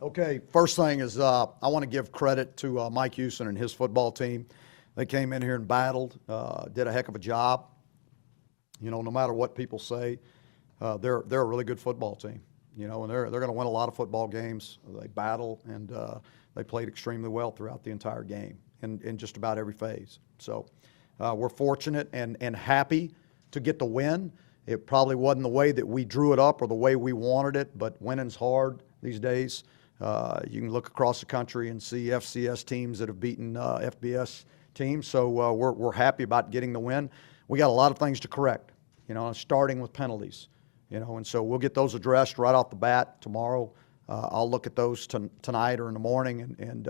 Okay, first thing is I want to give credit to Mike Houston and his football team. They came in here and battled, did a heck of a job. You know, no matter what people say, they're a really good football team. You know, and they're going to win a lot of football games. They battle and they played extremely well throughout the entire game in just about every phase. So we're fortunate and happy to get the win. It probably wasn't the way that we drew it up or the way we wanted it, but winning's hard these days. You can look across the country and see FCS teams that have beaten FBS teams. So we're happy about getting the win. We got a lot of things to correct, you know, starting with penalties, you know, and so we'll get those addressed right off the bat tomorrow. I'll look at those tonight or in the morning and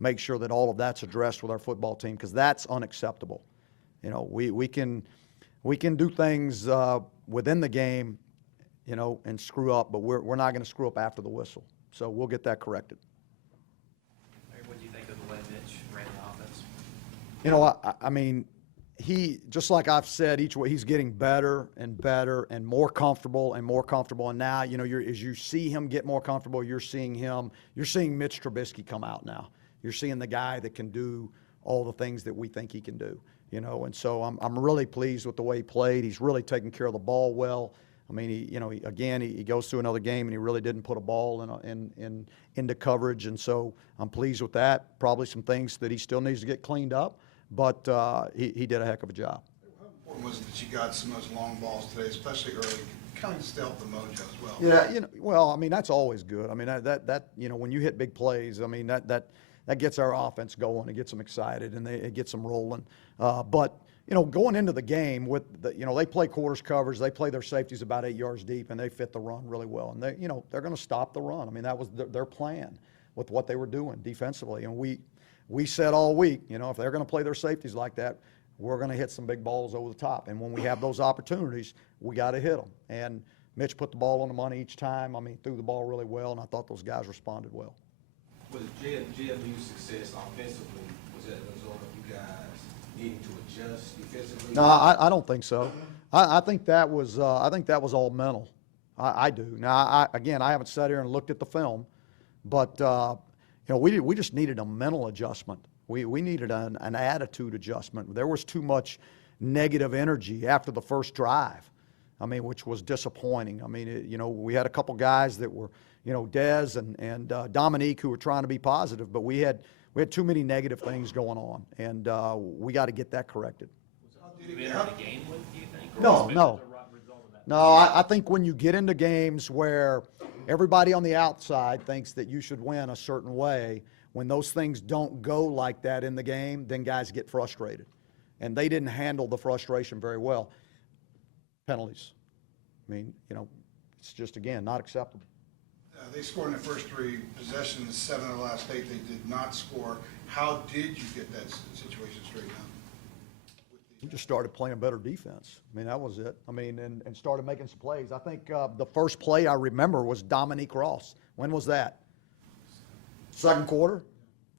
make sure that all of that's addressed with our football team, because that's unacceptable. You know, we can do things within the game, you know, and screw up, but we're not going to screw up after the whistle. So we'll get that corrected. What do you think of the way Mitch ran the offense? You know, I mean, he, just like I've said, each way he's getting better and better and more comfortable and more comfortable. And now, you know, as you see him get more comfortable, you're seeing Mitch Trubisky come out now. You're seeing the guy that can do all the things that we think he can do, you know. And so I'm really pleased with the way he played. He's really taking care of the ball well. I mean, he goes through another game and he really didn't put a ball into coverage, and so I'm pleased with that. Probably some things that he still needs to get cleaned up, but he did a heck of a job. How important was it that you got some of those long balls today, especially early, kind of just to help the mojo as well? Yeah, you know, well, I mean, that's always good. I mean, that you know, when you hit big plays, I mean, that gets our offense going. It gets them excited and it gets them rolling. But you know, going into the game with you know, they play quarters coverage, they play their safeties about 8 yards deep, and they fit the run really well. And you know, they're going to stop the run. I mean, that was their plan with what they were doing defensively. And we said all week, you know, if they're going to play their safeties like that, we're going to hit some big balls over the top. And when we have those opportunities, we got to hit them. And Mitch put the ball on the money each time. I mean, threw the ball really well, and I thought those guys responded well. Was JMU's success offensively, was that a result of you guys needing to adjust defensively? No, I don't think so. I think that was all mental. I do. Now, again, I haven't sat here and looked at the film, but you know, we just needed a mental adjustment. We needed an attitude adjustment. There was too much negative energy after the first drive. I mean, which was disappointing. I mean, you know, we had a couple guys that were, you know, Dez and Dominique, who were trying to be positive, but we had too many negative things going on, and we got to get that corrected. Did you enter the game with, do you think? No. I think when you get into games where everybody on the outside thinks that you should win a certain way, when those things don't go like that in the game, then guys get frustrated. And they didn't handle the frustration very well. Penalties. I mean, you know, it's just, again, not acceptable. They scored in the first 3 possessions, 7 of the last 8 they did not score. How did you get that situation straightened out? We just started playing better defense. I mean, that was it. I mean, and started making some plays. I think the first play I remember was Dominique Ross. When was that? Second quarter?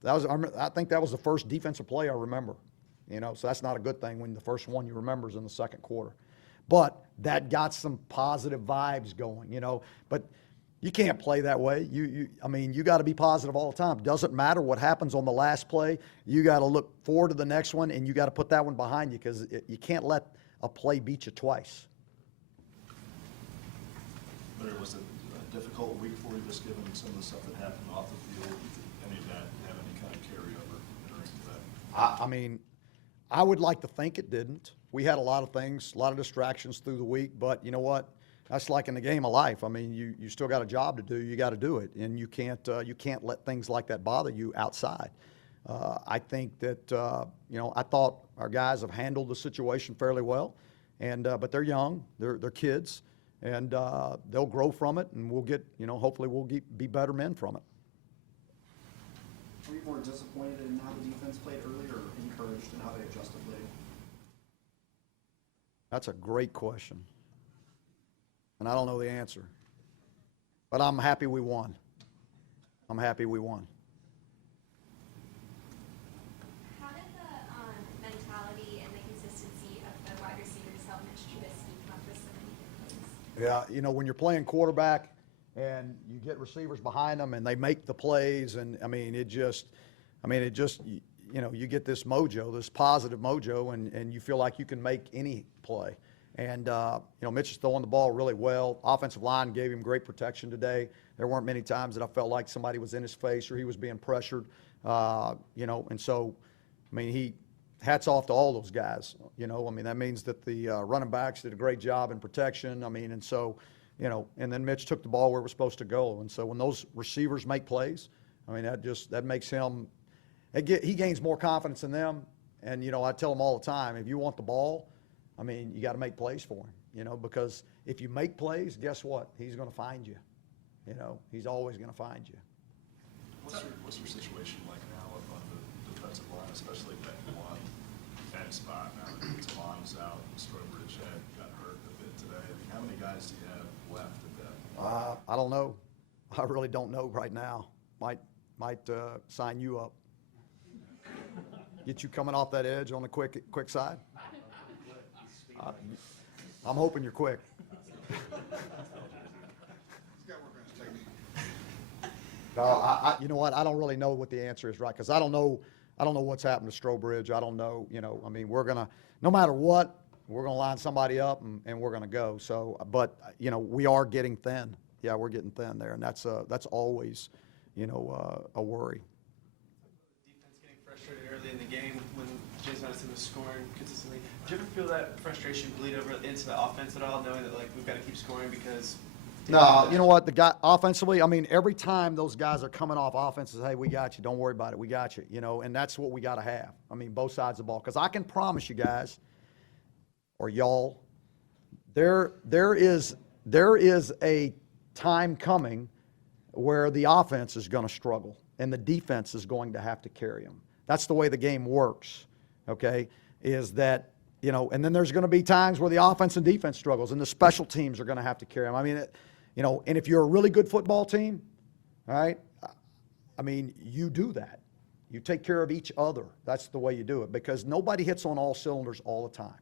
I think that was the first defensive play I remember. You know, so that's not a good thing when the first one you remember is in the second quarter. But that got some positive vibes going, you know. But you can't play that way. I mean, you got to be positive all the time. Doesn't matter what happens on the last play. You got to look forward to the next one, and you got to put that one behind you, because you can't let a play beat you twice. But it was a difficult week for you, just given some of the stuff that happened off the field. Did any of that have any kind of carryover entering that? I mean, I would like to think it didn't. We had a lot of things, a lot of distractions through the week, but you know what? That's like in the game of life. I mean, you still got a job to do. You got to do it, and you can't let things like that bother you outside. I think that you know, I thought our guys have handled the situation fairly well, and but they're young, they're kids, and they'll grow from it, and we'll get, you know, hopefully we'll be better men from it. Were you more disappointed in how the defense played earlier, or encouraged in how they adjusted late? That's a great question. And I don't know the answer. But I'm happy we won. I'm happy we won. How did the mentality and the consistency of the wide receivers help Mitch Trubisky come up with so many good plays? Yeah, you know, when you're playing quarterback and you get receivers behind them and they make the plays, and it just, you get this mojo, this positive mojo, and you feel like you can make any play. And, Mitch is throwing the ball really well. Offensive line gave him great protection today. There weren't many times that I felt like somebody was in his face or he was being pressured, and so, hats off to all those guys. That means that the running backs did a great job in protection. And so, and then Mitch took the ball where it was supposed to go. And so when those receivers make plays, that makes him, he gains more confidence in them. And, I tell him all the time, if you want the ball, you got to make plays for him, because if you make plays, guess what? He's going to find you. He's always going to find you. What's your situation like now up on the defensive line, especially that one end spot now that Talon's out, Strobridge got hurt a bit today? How many guys do you have left at that? I don't know. I really don't know right now. Might sign you up. Get you coming off that edge on the quick side. I'm hoping you're quick. He's got work on his technique. You know what? I don't really know what the answer is, right? Because I don't know what's happened to Strobridge. I don't know. We're gonna, no matter what, we're gonna line somebody up and we're gonna go. So, but we are getting thin. Yeah, we're getting thin there, and that's always, a worry. Defense getting frustrated early in the game when James Madison was scoring consistently. Did you ever feel that frustration bleed over into the offense at all, knowing that we've got to keep scoring because? No, you know what? The guy offensively, every time those guys are coming off offense, hey, we got you. Don't worry about it. We got you. And that's what we got to have. Both sides of the ball. Because I can promise you guys, or y'all, there is a time coming where the offense is going to struggle and the defense is going to have to carry them. That's the way the game works. Okay, is that and then there's going to be times where the offense and defense struggles, and the special teams are going to have to carry them. And if you're a really good football team, all right, you do that. You take care of each other. That's the way you do it, because nobody hits on all cylinders all the time.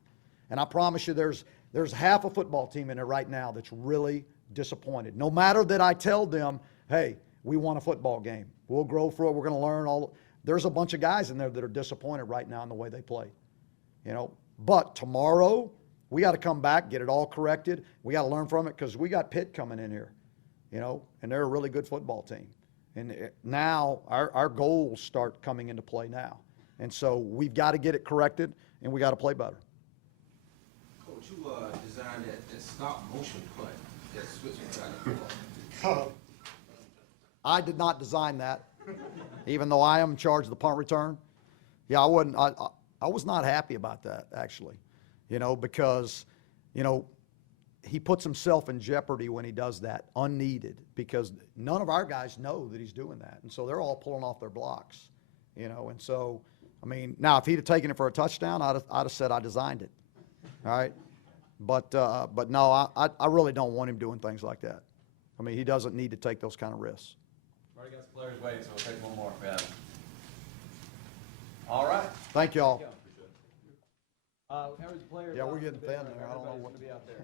And I promise you, there's half a football team in there right now that's really disappointed. No matter that I tell them, hey, we won a football game. We'll grow through it. We're going to learn all. There's a bunch of guys in there that are disappointed right now in the way they play. But tomorrow, we got to come back, get it all corrected. We got to learn from it, because we got Pitt coming in here, and they're a really good football team. And now our goals start coming into play now. And so we've got to get it corrected, and we got to play better. Coach, you designed that stop motion punt that switch inside the ball. I did not design that, even though I am in charge of the punt return. Yeah, I was not happy about that, actually, because, he puts himself in jeopardy when he does that, unneeded, because none of our guys know that he's doing that. And so they're all pulling off their blocks, and so, now if he'd have taken it for a touchdown, I'd have said I designed it, all right? But no, I really don't want him doing things like that. He doesn't need to take those kind of risks. Already got some players waiting, so we'll take one more. All right. Thank y'all. How was the player? Yeah, we're getting thin there. I don't know what to be out there.